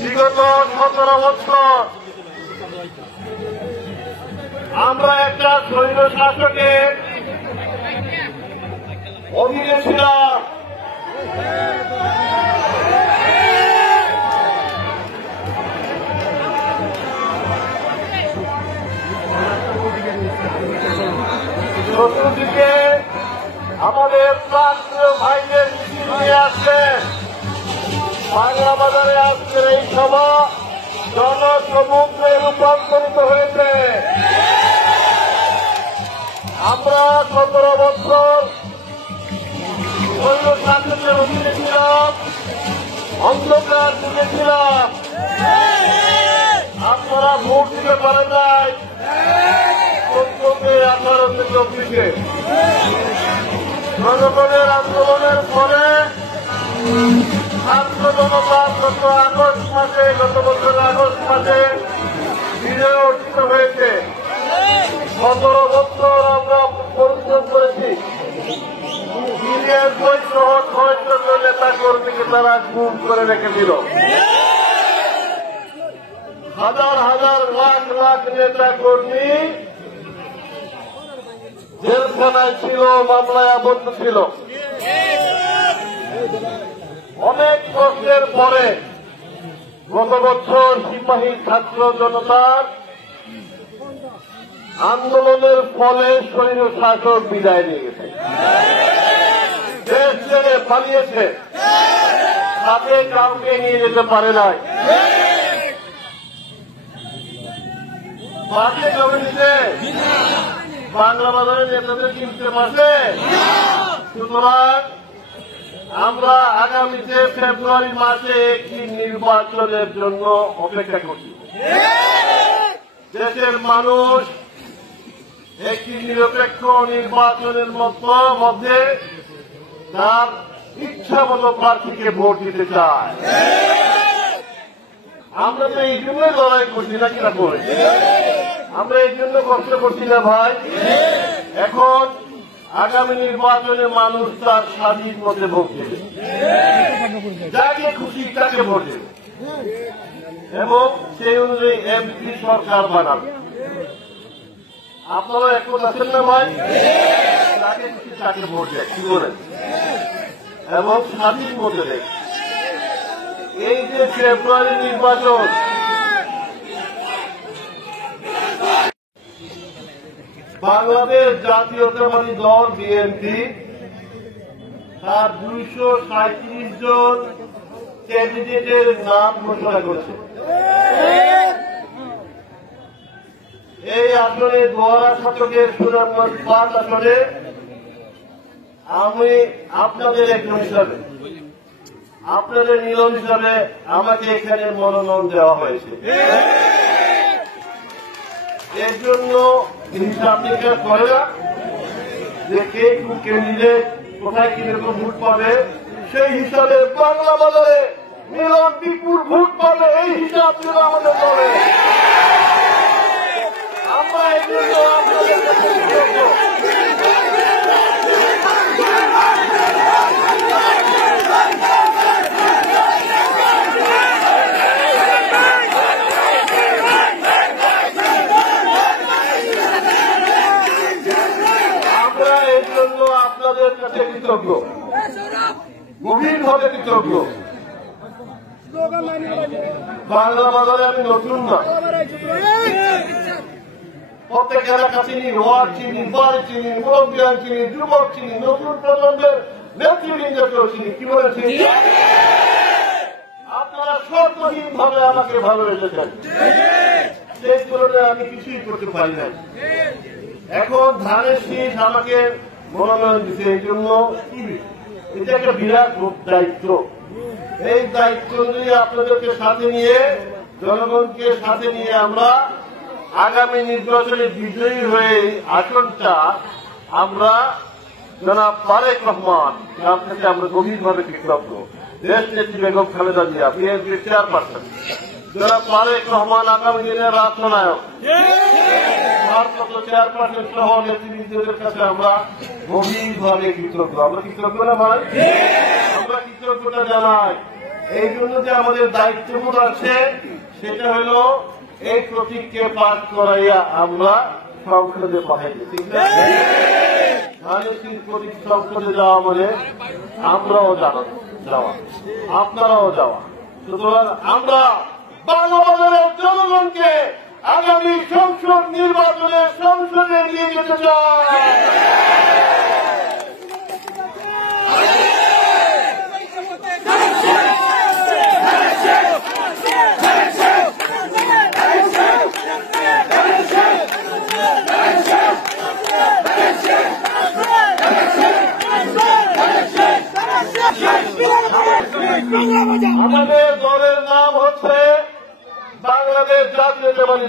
বিগত 17 বছর আমরা একটা স্বৈর শাসকের অধীনে ছিলাম। চতুর্দিকে আমাদের প্রান্তীয় ভাইদের মিছিল নিয়ে আসছেন। বাংলা বাজারে আজকের এই সভা জনসমুদ্রে রূপান্তরিত হয়েছে। আমরা 17 বছর শৈল শাসকের অধীনে ছিলাম, অন্ধকার যুগে ছিলাম। আপনারা ভোট দিতে পারেন নাই 14-18-24 জনগণের আন্দোলনের ফলে ছাত্র জনতা গত আগস্ট মাসে, গত বছরের আগস্ট মাসে বিজয় অর্জিত হয়েছে। 17 বছর আমরা পরিশ্রম করেছি। নেতা কর্মীকে তারা গুম করে রেখে দিল। হাজার হাজার লাখ লাখ নেতা কর্মী জেলখানায় ছিল, মামলায় আবদ্ধ ছিল। অনেক কষ্টের পরে গত বছর সিপাহী ছাত্র জনতার আন্দোলনের ফলে স্বৈর শাসক বিদায় নিয়ে গেছে, দেশ ছেড়ে পালিয়েছে, তাকে কাউকে নিয়ে যেতে পারে নাই। বাসে জমে নিতে বাংলা বাজারের নেতাদের কিনতে পারছে। সুতরাং আমরা আগামীতে ফেব্রুয়ারি মাসে একটি নির্বাচনের জন্য অপেক্ষা করছি। দেশের মানুষ একটি নিরপেক্ষ নির্বাচনের মধ্যে তার ইচ্ছা মতো প্রার্থীকে ভোট দিতে চায়। আমরা তো এই জন্যই লড়াই করছি না, কিনা করে আমরা এই জন্য কষ্ট করছি না ভাই। এখন আগামী নির্বাচনে মানুষ তার স্বাধীন মতে ভোট দেবে, যাকে খুশি তাকে ভোট দেবে এবং সেই অনুযায়ী এমপি সরকার বানাবে। আপনারা একমত আছেন না ভাই? যাকে খুশি তাকে ভোট দেয়, কি বলেন? এবং স্বাধীন মতে দেয়। এই যে ফেব্রুয়ারি নির্বাচন, বাংলাদেশ জাতীয়তাবাদী দল বিএনপি তার 237 জন ক্যান্ডিডেটের নাম ঘোষণা করেছে। এই আসনে দোয়ারা শাসকের সুনামগঞ্জ 5 আসনে আমি আপনাদের একজন হিসাবে, আপনাদের মিলন হিসাবে আমাকে এখানে মনোনয়ন দেওয়া হয়েছে। এর জন্য হিসাব নিকাশ করে না যে কে কোন ক্যান্ডিডেট কোথায় কিরকম ভোট পাবে, সেই হিসাবে বাংলা বাজারে মিলন বিপুল ভোট পাবে, এই হিসাব ছিল আমাদের দলে। আমরা এই জন্য আপনাদের কাছে কৃতজ্ঞ। আপনাদের কাছে কৃতজ্ঞ, গভীরভাবে কৃতজ্ঞ। বাংলা বাজারে আমি নতুন না, প্রত্যেক এলাকা চিনি, ওয়ার্ড চিনি, বাড়ি চিনি, মুরব্বিয়ান চিনি, যুবক চিনি, নতুন প্রজন্মের নেতৃবৃন্দকেও চিনি। কি বলেছি? আপনারা সর্বহীনভাবে আমাকে ভালোবেসেছেন, সেই তুলনায় আমি কিছুই করতে পারি নাই। এখন ধানের শীষ আমাকে মনোনয়ন দিতে, এই জন্য এটা একটা বিরাট দায়িত্ব। এই দায়িত্ব নিয়ে আপনাদেরকে সাথে নিয়ে, জনগণকে সাথে নিয়ে আমরা আগামী নির্বাচনে বিজয়ী হয়ে আসনটা আমরা জনাব তারেক রহমান, যার থেকে আমরা গভীরভাবে কৃতজ্ঞ, দেশ নেত্রী বেগম খালেদা জিয়া, বিএনপির চেয়ারপারসন জনাব তারেক রহমান আগামী দিনের রাষ্ট্রনায়ক, ভারপ্রাপ্ত চেয়ারপারসন সহ নেতৃবৃন্দদের কাছে আমরা গভীরভাবে কৃতজ্ঞ। আমরা কৃতজ্ঞ না ভাই? আমরা কৃতজ্ঞতা জানাই এই জন্য যে আমাদের দায়িত্ববোধ আছে সেটা হলো এই প্রতীককে পাঠ করাইয়া আমরা সংসদে পাঠাইছি। ধানের শীষ প্রতীক সংসদে যাওয়া মানে আমরাও যাওয়া, আপনারাও যাওয়া। সুতরাং আমরা বাংলাদেশের জনগণকে আগামী সংসদ নির্বাচনে সংসদে নিয়ে যেতে চাই। আমাদের দলের নাম হচ্ছে বাংলাদেশ জাতীয়তাবাদী